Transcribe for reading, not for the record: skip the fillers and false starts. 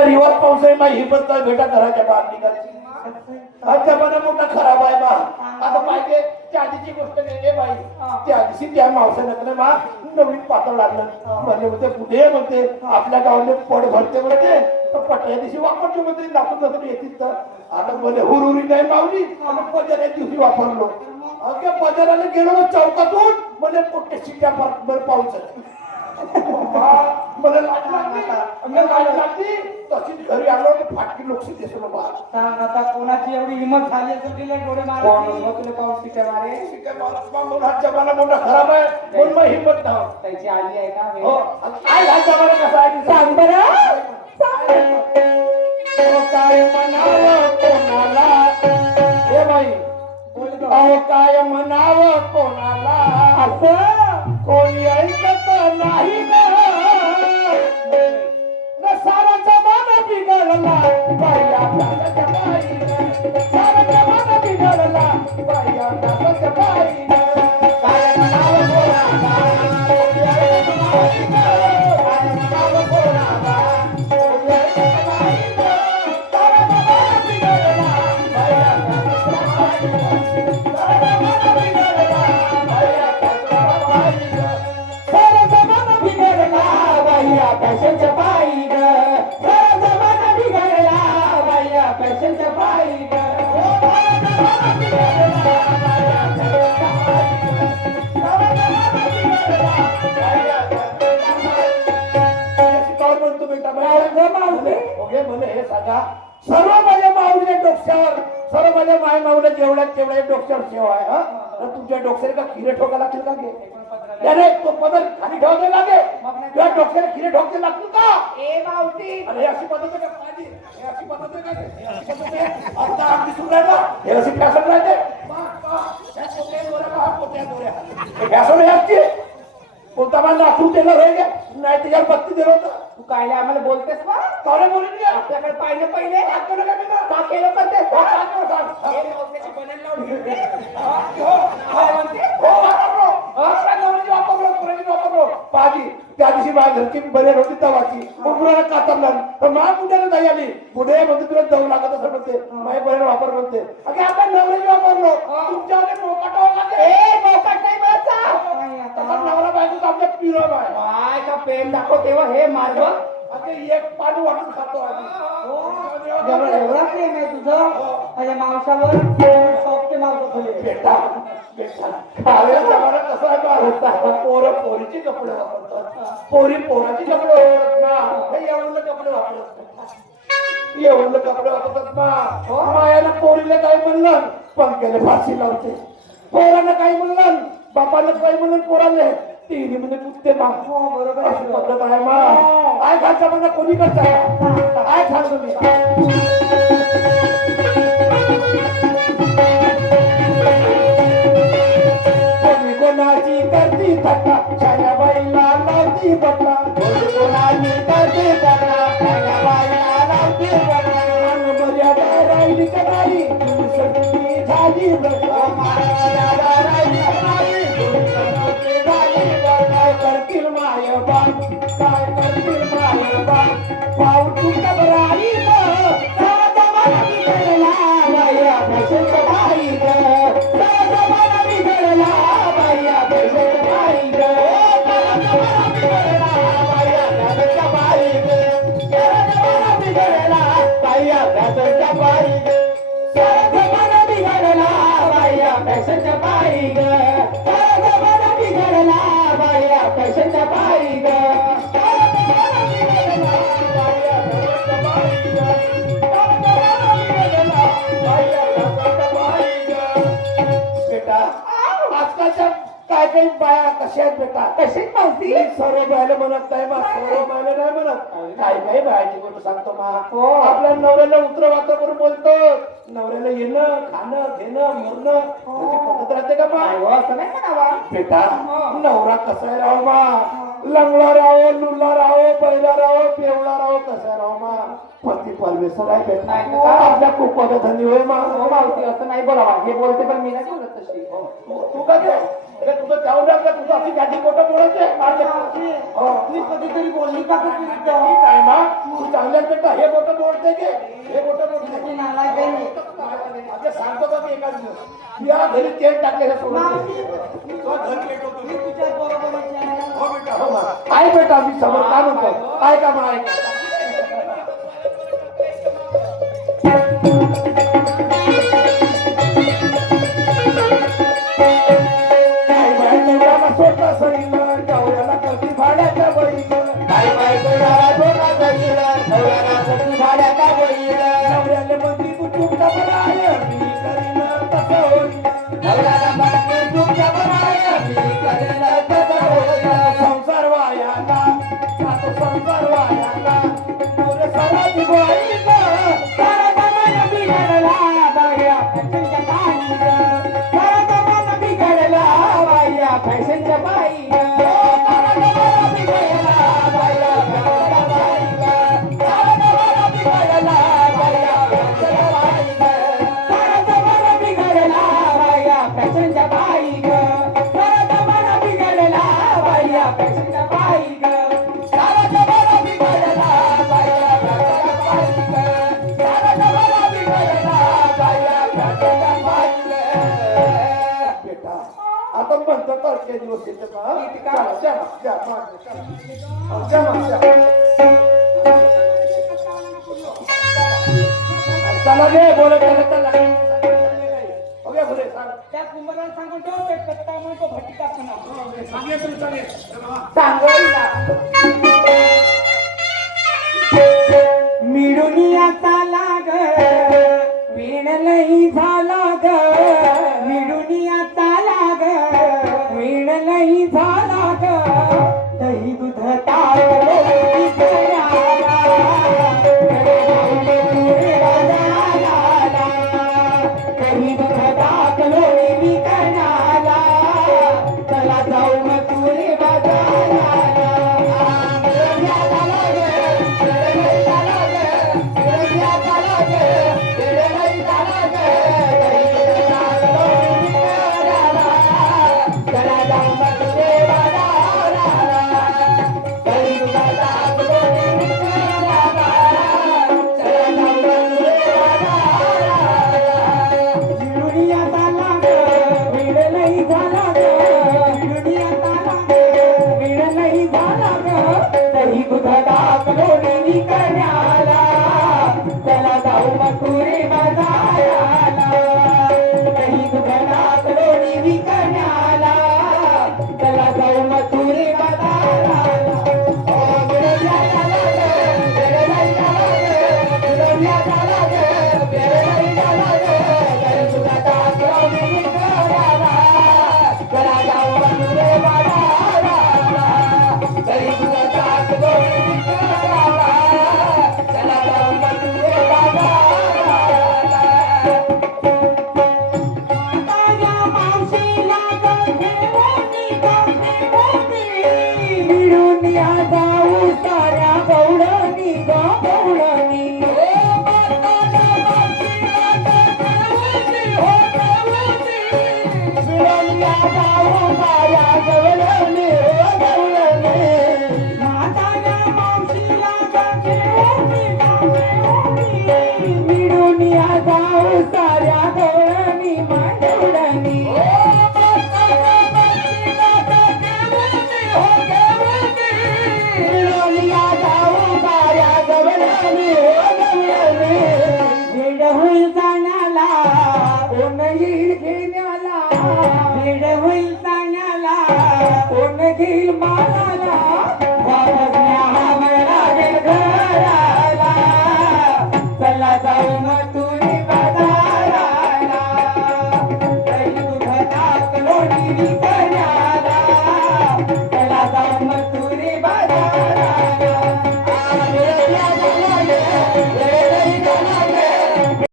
रिवाज पाऊस आहे ही पण भेटा घराच्या बाहेर निघायची जमाना मोठा खराब आहे बा आता पाहिजे त्या आधीची गोष्ट नाही बाई त्या दिवशी त्या मावसाने बा नवीन पातळ लागलं म्हणले होते पुढे म्हणते आपल्या गावाने पड भरते म्हणते तर पटल्या दिवशी वापरतो म्हणते दाखवून दाखवून येतील तर आता म्हणे हुरुरी नाही मावली आणि पदऱ्या दिवशी वापरलो अगदी पदराला गेलो चौकातून म्हणजे पोट्टे शिक्या पाऊस मला लाज लागली तशीच घरी आलो फाटकी लोक दिसलो बा सांग आता कोणाची एवढी हिंमत झाली असेल की नाही डोळे मारले पाऊस शिकाय मारे जमाना मोठा खराब आहे पण मग हिंमत नाही त्याची आली आहे का हो काय हा जमाना कसा आहे सांग बरं काय म्हणावं कोणाला हे बाई अहो काय म्हणावं कोणाला असं कोणी ऐकत नाही सारा जमाना बिघडला बाया तासाच्या बाईनं सारा जमाना बिघडला बाया तासाच्या बाईनं काय म्हणावं कोणाला कोणी ऐकत नाही काय म्हणावं कोणाला कोणी ऐकत नाही सारा जमाना बिघडला बाया तासाच्या बाईनं सारा जमाना बिघडला बाया तासाच्या बाईनं सारा जमाना बिघडला बाया तासाच्या बाईनं पैशांच्या बाईनं म्हणतो बेटा म्हणे हे सांगा सर्व माझ्या माऊलीच्या डोक्यावर सर्व माझ्या माय माऊल्या जेवढ्या तेवढ्या डोक्यावर सेवा आहे हा तुमच्या डोक्याला का खिरे ठोका लागतील का घे तो पदर खाली ठेवायला लागे तुझ्या डोक्याला खिरे ठोकते लागतील का ए मावशी अरे अशी पद्धत आहे का माझी हे अशी पद्धत आहे का आता आमची सुरू आहे ना हे अशी फॅशन राहते फॅशन आहे आजची कोणता मला नागपूर टेलर होईल नाही त्याच्यावर बत्ती दिलं होतं तू काय आम्हाला बोलतेस का कावडे बोलून घ्या आपल्याकडे पाहिजे पहिले का केलं पण ते पाजी त्या दिवशी माझ्या घरची बरे होती तवाची उमराला कातरला तर मा पुण्याला नाही आली पुढे म्हणते तुला जाऊ लागत असं म्हणते माझ्या बहिण वापर म्हणते अगे आपण नवऱ्याने वापरलो तुमच्याकडे मोकाट नाही तसा नवरा बायको आमच्या पिरम आहे काय का पेन दाखव तेव्हा हे मार्ग अगे एक पाणी वाटून खातो एवढा प्रेम आहे तुझं माझ्या मावसावर शॉपचे मावसा खोले बेटा अरे जमाना कसा आहे बा पोरं पोरीचे कपडे वापरतात पोरी पोराचे कपडे वापरतात ना एवढे कपडे वापरतात एवढे कपडे वापरतात ना मायाला पोरीला काय म्हणलं पंख्याला फाशी लावते पोराला काय म्हणलं बापाला काय म्हणलं पोराले तिने म्हणजे कुत्ते मा बरोबर अशी पद्धत आहे मा काय खायचा म्हणजे कोणी करता काय खाल तुम्ही कोणी कोणाची करती थक्का छायाबाईला लावती बटला कोणी कोणाची करती थक्का छायाबाईला लावती बटला मर्यादा राहिली का नाही सगळी झाली बटला मर्यादा राहिली का नाही काय करतील मायबा काय करतील मायबा पाऊ तुमच्या बराई सारा जमाना बिघडला बाया पैशाच्या बाई सारा जमाना बिघडला बाया पैशाच्या बाई सारा जमाना बिघडला बाया पैशाच्या बाई सारा जमाना बिघडला बाया पैशाच्या बाई सारा जमाना बिघडला बाया पैशाच्या बाई सारा जमाना बिघडला बाया पैशाच्या बाई बेटा आजकालच्या काय काही बाया कशा आहेत बेटा कशी मावशी सर्व बायला म्हणत नाही मा सर्व बायला नाही म्हणत काही काही बायाची गोष्ट सांगतो मा आपल्या नवऱ्याला उतर वाचा करून बोलतो नवऱ्याला येणं खाणं घेणं मरणं त्याची पद्धत राहते का मा असं नाही म्हणावा बेटा नवरा कसा आहे राव मा लंगडा राहो लुल्ला राहो बैला राहो पेवळा राहो कसा राहो मा ती परमेश्वर आहे बेटा नाही तर काय? आपल्या कुकवाला धनी होय मा हो मावशी असं नाही बोलावा हे बोलते पण मी नाही बोलत तशी तू का घे अरे तुझं जाऊन लागलं तुझं अशी गाठी मोठं बोलायचे मी कधीतरी बोलली का गं तुझं? नाही मा तू चांगल्याच बेटा हे मोठं बोलते घे हे मोठं बोलते मी नालायक आहे मी. अगं सांगतो का मी एका दिवस या घरी तेल टाकलेलं सोडून मावशी, तुझं घर पेटवतो मी तुझ्या बरोबरीची आहे ना. हो बेटा हो मा आहे बेटा मी समोर काय म्हणतो आहे का मा आहे सोडला सरीला गवळ्याला कधी भाड्याच्या बळीला नवऱ्याला मंदी तू चुकता बनाय मी करीन तसं होईल संसार वायाला आता संसार वायाला मोरे सराची गोळीला सारा जमाना बिघडला बाया फॅशनच्या बाई सारा जमाना बिघडला बाया फॅशनच्या बाई सारा जमाना बिघडला बाया फॅशनच्या बाई सारा जमाना बिघडला बाया फॅशनच्या बाई सारा जमाना बिघडला बाया फॅशनच्या बाई सारा जमाना बिघडला बाया फॅशनच्या बाई सारा जमाना बिघडला बाया फॅशनच्या बाई सारा जमाना बिघडला बाया फॅशनच्या बाई बेटा आता म्हणतो करते दिवस येते चला गे बोल चला ओके बोले सांग त्या कुंभाराला सांगून ठेव ते कट्टा म्हणतो भट्टी टाकणार सांगे तुमचं सांगोईला मिळुनियाचा लाग वीण लई झाला ग मिळुनियाचा लाग वीण लई झाला ग दही दूध ताक दही दूध ताक लोणी विकणाला चला जाऊ मथुरे बाजाराला माताया मावशीला